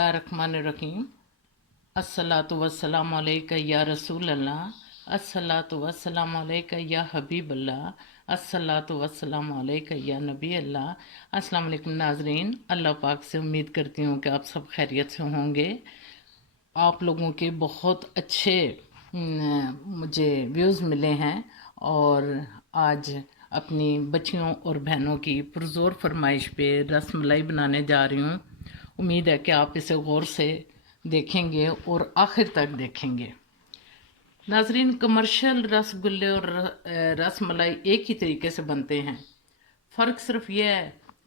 बिस्मिल्लाहिर्रहमानिर्रहीम। अस्सलातु वस्सलामु अलैका या रसूल अल्लाह। अस्सलातु वस्सलामु अलैका या हबीब अल्लाह। अस्सलातु वस्सलामु अलैका या नबी अल्लाह। अस्सलाम वालेकुम नाजरीन, अल्लाह पाक से उम्मीद करती हूँ कि आप सब खैरियत से होंगे। आप लोगों के बहुत अच्छे मुझे व्यूज़ मिले हैं और आज अपनी बच्चियों और बहनों की पुरज़ोर फरमाइश पे रसमलाई बनाने जा रही हूँ। उम्मीद है कि आप इसे गौर से देखेंगे और आखिर तक देखेंगे। नाजरीन, कमर्शियल रसगुल्ले और रसमलाई एक ही तरीके से बनते हैं। फ़र्क सिर्फ ये है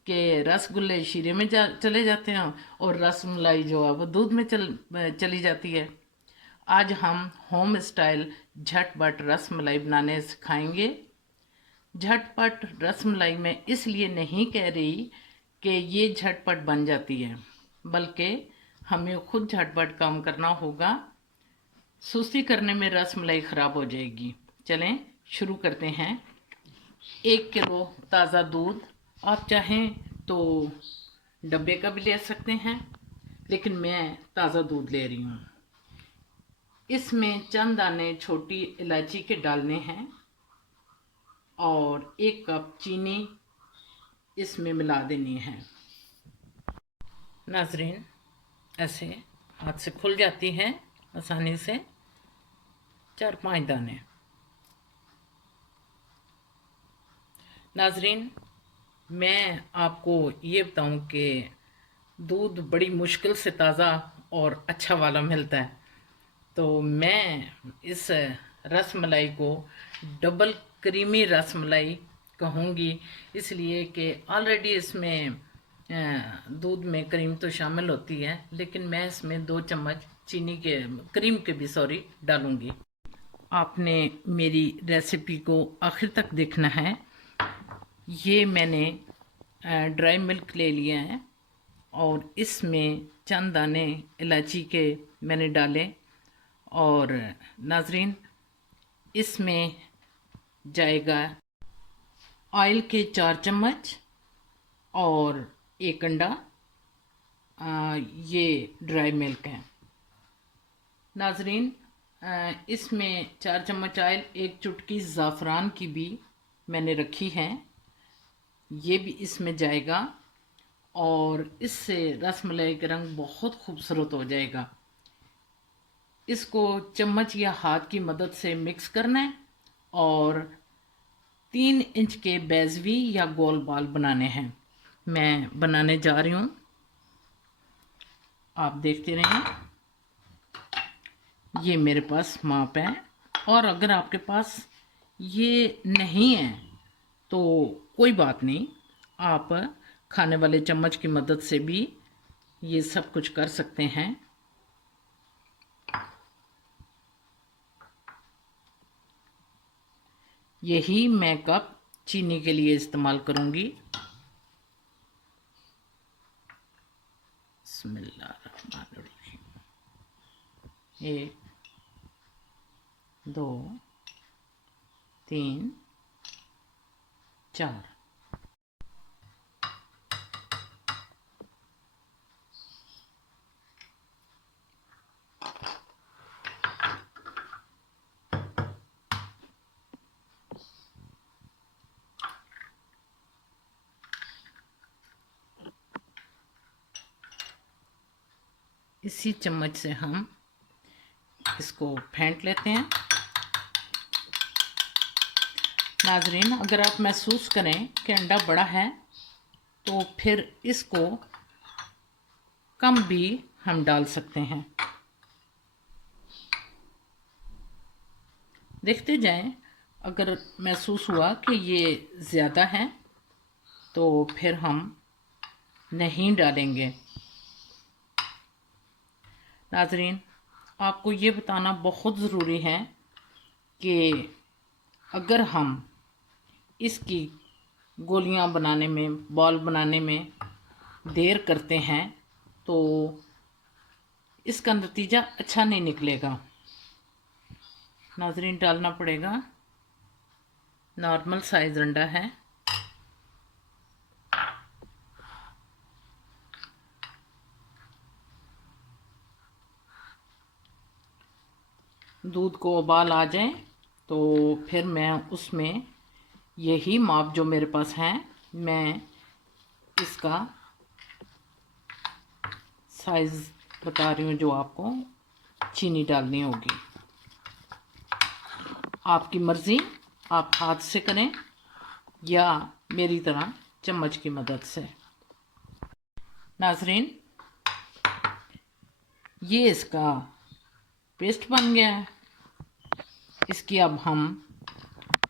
कि रसगुल्ले शीरे में चले जाते हैं और रसमलाई जो है वो दूध में चली जाती है। आज हम होम स्टाइल झटपट रसमलाई बनाने सिखाएंगे। झटपट रसमलाई मैं इसलिए नहीं कह रही कि ये झटपट बन जाती है, बल्कि हमें खुद झटपट काम करना होगा। सुस्ती करने में रसमलाई ख़राब हो जाएगी। चलें शुरू करते हैं। 1 किलो ताज़ा दूध, आप चाहें तो डब्बे का भी ले सकते हैं, लेकिन मैं ताज़ा दूध ले रही हूँ। इसमें चंद दाने छोटी इलायची के डालने हैं और 1 कप चीनी इसमें मिला देनी है। नाजरीन, ऐसे हाथ से खुल जाती है आसानी से। 4-5 दाने। नाजरीन, मैं आपको ये बताऊं कि दूध बड़ी मुश्किल से ताज़ा और अच्छा वाला मिलता है, तो मैं इस रसमलाई को डबल क्रीमी रसमलाई कहूँगी, इसलिए कि ऑलरेडी इसमें दूध में क्रीम तो शामिल होती है, लेकिन मैं इसमें 2 चम्मच चीनी के क्रीम के भी डालूँगी। आपने मेरी रेसिपी को आखिर तक देखना है। ये मैंने ड्राई मिल्क ले लिया है और इसमें चंद दाने इलायची के मैंने डाले। और नाजरीन, इसमें जाएगा ऑयल के 4 चम्मच और 1 अंडा। ये ड्राई मिल्क है। नाजरीन, इसमें 4 चम्मच ऑयल, 1 चुटकी ज़ाफ़रान की भी मैंने रखी है, ये भी इसमें जाएगा और इससे रसमलाई का रंग बहुत खूबसूरत हो जाएगा। इसको चम्मच या हाथ की मदद से मिक्स करना है और 3 इंच के बेज़वी या गोल बाल बनाने हैं। मैं बनाने जा रही हूँ, आप देखते रहें। ये मेरे पास माप है, और अगर आपके पास ये नहीं है तो कोई बात नहीं, आप खाने वाले चम्मच की मदद से भी ये सब कुछ कर सकते हैं। यही मैं कप चीनी के लिए इस्तेमाल करूँगी। बिस्मिल्लाहिर्रहमानिर्रहीम। 1 2 3 4। इसी चम्मच से हम इसको फेंट लेते हैं। नाजरीन, अगर आप महसूस करें कि अंडा बड़ा है तो फिर इसको कम भी हम डाल सकते हैं। देखते जाएं, अगर महसूस हुआ कि ये ज़्यादा है तो फिर हम नहीं डालेंगे। नाजरीन, आपको ये बताना बहुत ज़रूरी है कि अगर हम इसकी गोलियां बनाने में, बॉल बनाने में देर करते हैं तो इसका नतीजा अच्छा नहीं निकलेगा। नाजरीन, डालना पड़ेगा। नॉर्मल साइज़ अंडा है। दूध को उबाल आ जाए तो फिर मैं उसमें यही माप जो मेरे पास है, मैं इसका साइज़ बता रही हूँ जो आपको चीनी डालनी होगी। आपकी मर्ज़ी, आप हाथ से करें या मेरी तरह चम्मच की मदद से। नाज़रीन, ये इसका पेस्ट बन गया है। इसकी अब हम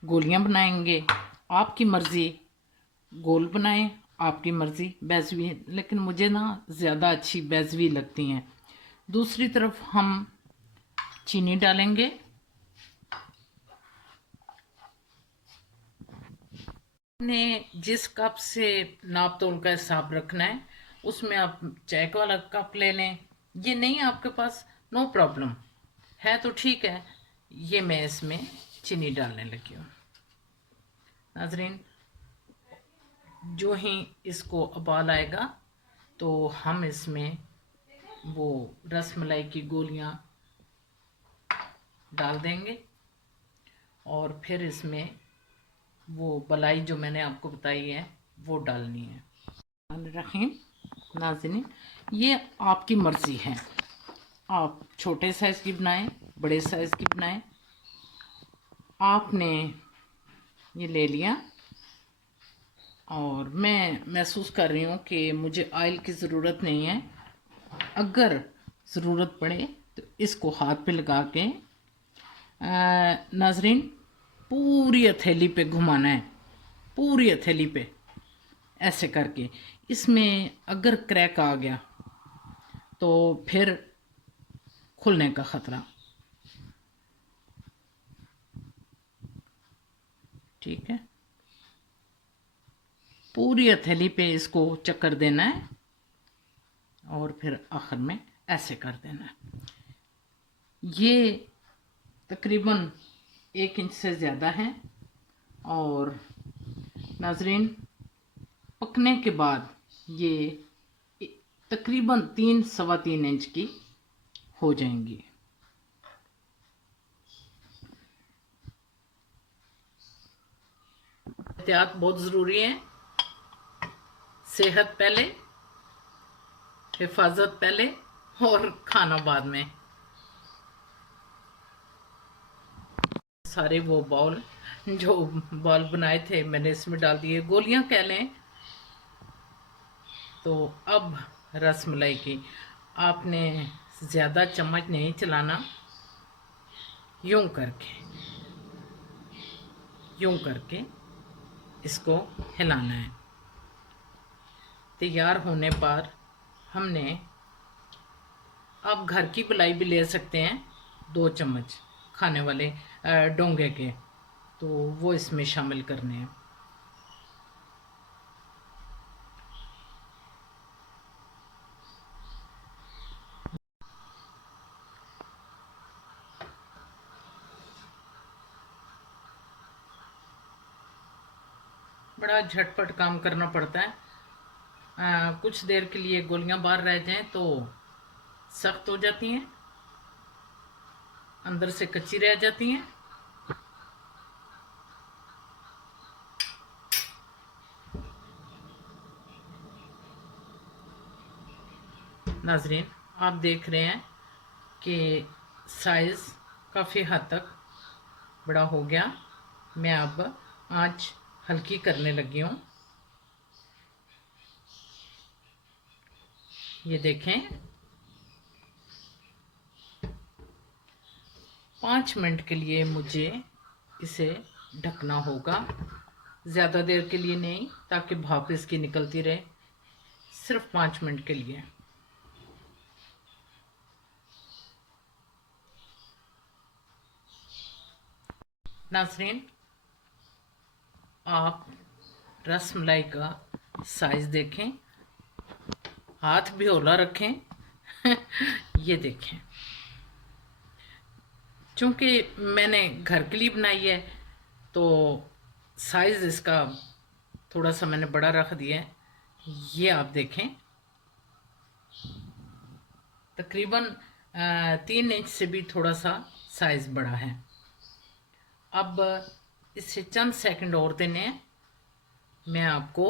गोलियां बनाएंगे। आपकी मर्ज़ी, गोल बनाएं, आपकी मर्ज़ी बेज़वी, लेकिन मुझे ना ज़्यादा अच्छी बेज़वी लगती हैं। दूसरी तरफ हम चीनी डालेंगे। ने जिस कप से नाप तोल का हिसाब रखना है उसमें आप चाय का वाला कप ले लें। ये नहीं आपके पास, नो प्रॉब्लम है तो ठीक है। ये मैं इसमें चीनी डालने लगी हूँ। नाजरीन, जो ही इसको उबाल आएगा तो हम इसमें वो रसमलाई की गोलियां डाल देंगे और फिर इसमें वो मलाई जो मैंने आपको बताई है वो डालनी है। रहीम, नाज़रीन, ये आपकी मर्ज़ी है, आप छोटे साइज़ की बनाएं, बड़े साइज़ की बनाएं। आपने ये ले लिया और मैं महसूस कर रही हूँ कि मुझे ऑयल की ज़रूरत नहीं है। अगर ज़रूरत पड़े तो इसको हाथ पे लगा के नाजरीन पूरी हथेली पे घुमाना है, पूरी हथेली पे ऐसे करके। इसमें अगर क्रैक आ गया तो फिर खुलने का ख़तरा। ठीक है, पूरी हथेली पे इसको चक्कर देना है और फिर आखिर में ऐसे कर देना है। ये तकरीबन 1 इंच से ज़्यादा है और नाजरीन पकने के बाद ये तकरीबन 3-3.25 इंच की हो जाएंगी। एहतियात बहुत ज़रूरी है। सेहत पहले, हिफाजत पहले और खाना बाद में। सारे वो बॉल जो बॉल बनाए थे मैंने इसमें डाल दिए, गोलियां कह लें। तो अब रसमलाई की आपने ज़्यादा चम्मच नहीं चलाना, यूं करके इसको हिलाना है। तैयार होने पर हमने, आप घर की मलाई भी ले सकते हैं, 2 चम्मच खाने वाले डोंगे के, तो वो इसमें शामिल करने हैं। बड़ा झटपट काम करना पड़ता है। कुछ देर के लिए गोलियां बाहर रह जाएं तो सख्त हो जाती हैं, अंदर से कच्ची रह जाती हैं। नाजरीन, आप देख रहे हैं कि साइज़ काफ़ी हद तक बड़ा हो गया। मैं अब आंच हल्की करने लगी हूँ। ये देखें, 5 मिनट के लिए मुझे इसे ढकना होगा, ज़्यादा देर के लिए नहीं, ताकि भाप इसकी निकलती रहे, सिर्फ 5 मिनट के लिए। नाज़रीन, आप रसमलाई का साइज़ देखें, हाथ भी हौला रखें। ये देखें, चूँकि मैंने घर के लिए बनाई है तो साइज़ इसका थोड़ा सा मैंने बड़ा रख दिया है। ये आप देखें, तकरीबन 3 इंच से भी थोड़ा सा साइज़ बड़ा है। अब इससे चंद सेकंड और देने, मैं आपको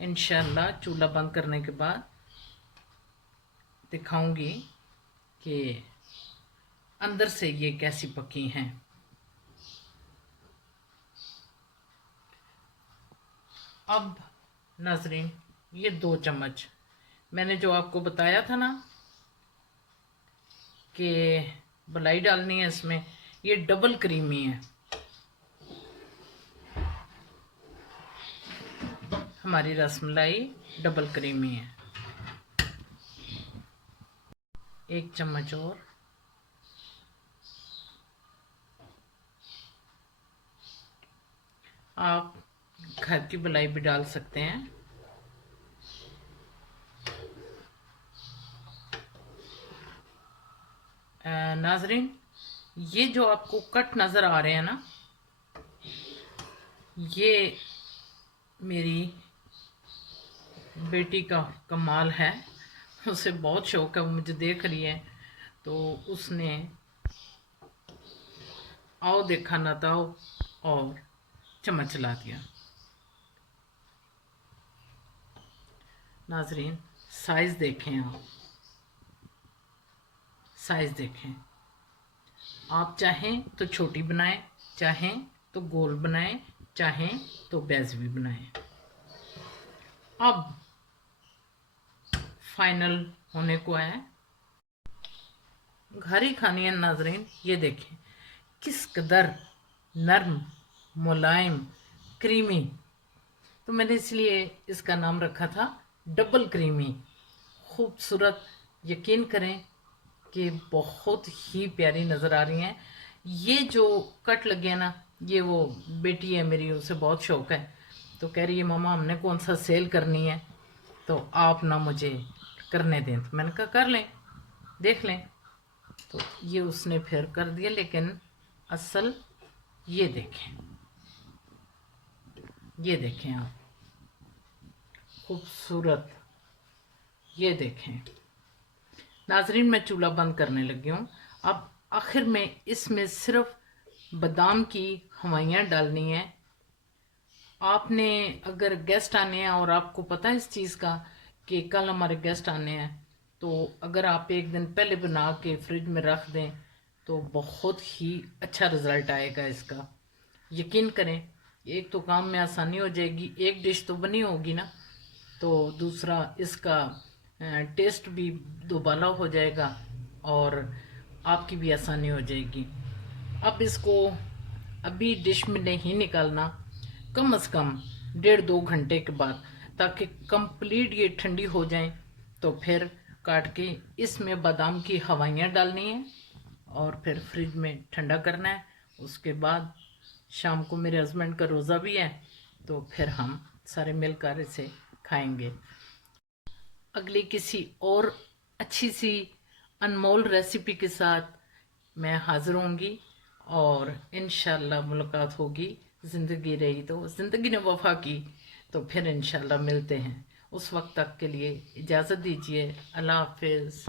इंशाल्लाह चूल्हा बंद करने के बाद दिखाऊंगी कि अंदर से ये कैसी पकी हैं। अब नाजरीन, ये 2 चम्मच मैंने जो आपको बताया था ना कि मलाई डालनी है इसमें, ये डबल क्रीमी है। हमारी रसमलाई डबल क्रीमी है। 1 चम्मच और, आप घर की मलाई भी डाल सकते हैं। नाजरीन, ये जो आपको कट नज़र आ रहे हैं ना, ये मेरी बेटी का कमाल है। उसे बहुत शौक है, वो मुझे देख रही है तो उसने आओ देखा ना ताओ और चम्मच चला दिया। नाजरीन, साइज़ देखें आप, साइज़ देखें। आप चाहें तो छोटी बनाएं, चाहें तो गोल बनाएं, चाहें तो बैज़वी बनाएं। अब फाइनल होने को है, घर ही खानी है नाजरीन। ये देखें किस कदर नरम, मुलायम, क्रीमी। तो मैंने इसलिए इसका नाम रखा था डबल क्रीमी। खूबसूरत, यकीन करें कि बहुत ही प्यारी नज़र आ रही हैं। ये जो कट लगे हैं ना, ये वो बेटी है मेरी, उसे बहुत शौक है, तो कह रही है मामा हमने कौन सा सेल करनी है, तो आप ना मुझे करने दें। तो मैंने कहा कर लें, देख लें। तो ये उसने फिर कर दिया, लेकिन असल ये देखें, ये देखें आप, खूबसूरत। ये देखें नाजरीन, मैं चूल्हा बंद करने लगी हूँ। अब आखिर में इसमें सिर्फ बादाम की हवाइयाँ डालनी है। आपने अगर गेस्ट आने हैं और आपको पता है इस चीज़ का कि कल हमारे गेस्ट आने हैं, तो अगर आप एक दिन पहले बना के फ्रिज में रख दें तो बहुत ही अच्छा रिज़ल्ट आएगा इसका। यकीन करें, एक तो काम में आसानी हो जाएगी, एक डिश तो बनी होगी ना, तो दूसरा इसका टेस्ट भी दोबाला हो जाएगा और आपकी भी आसानी हो जाएगी। अब इसको अभी डिश में नहीं निकालना, कम से कम 1.5-2 घंटे के बाद, ताकि कंप्लीट ये ठंडी हो जाए। तो फिर काट के इसमें बादाम की हवाइयाँ डालनी है और फिर फ्रिज में ठंडा करना है। उसके बाद शाम को मेरे हस्बैंड का रोज़ा भी है, तो फिर हम सारे मिलकर इसे खाएंगे। अगली किसी और अच्छी सी अनमोल रेसिपी के साथ मैं हाज़िर होंगी और इंशाल्लाह मुलाकात होगी। ज़िंदगी रही तो, ज़िंदगी ने वफ़ा की तो फिर इंशाल्लाह मिलते हैं। उस वक्त तक के लिए इजाज़त दीजिए। अल्लाह हाफ़िज़।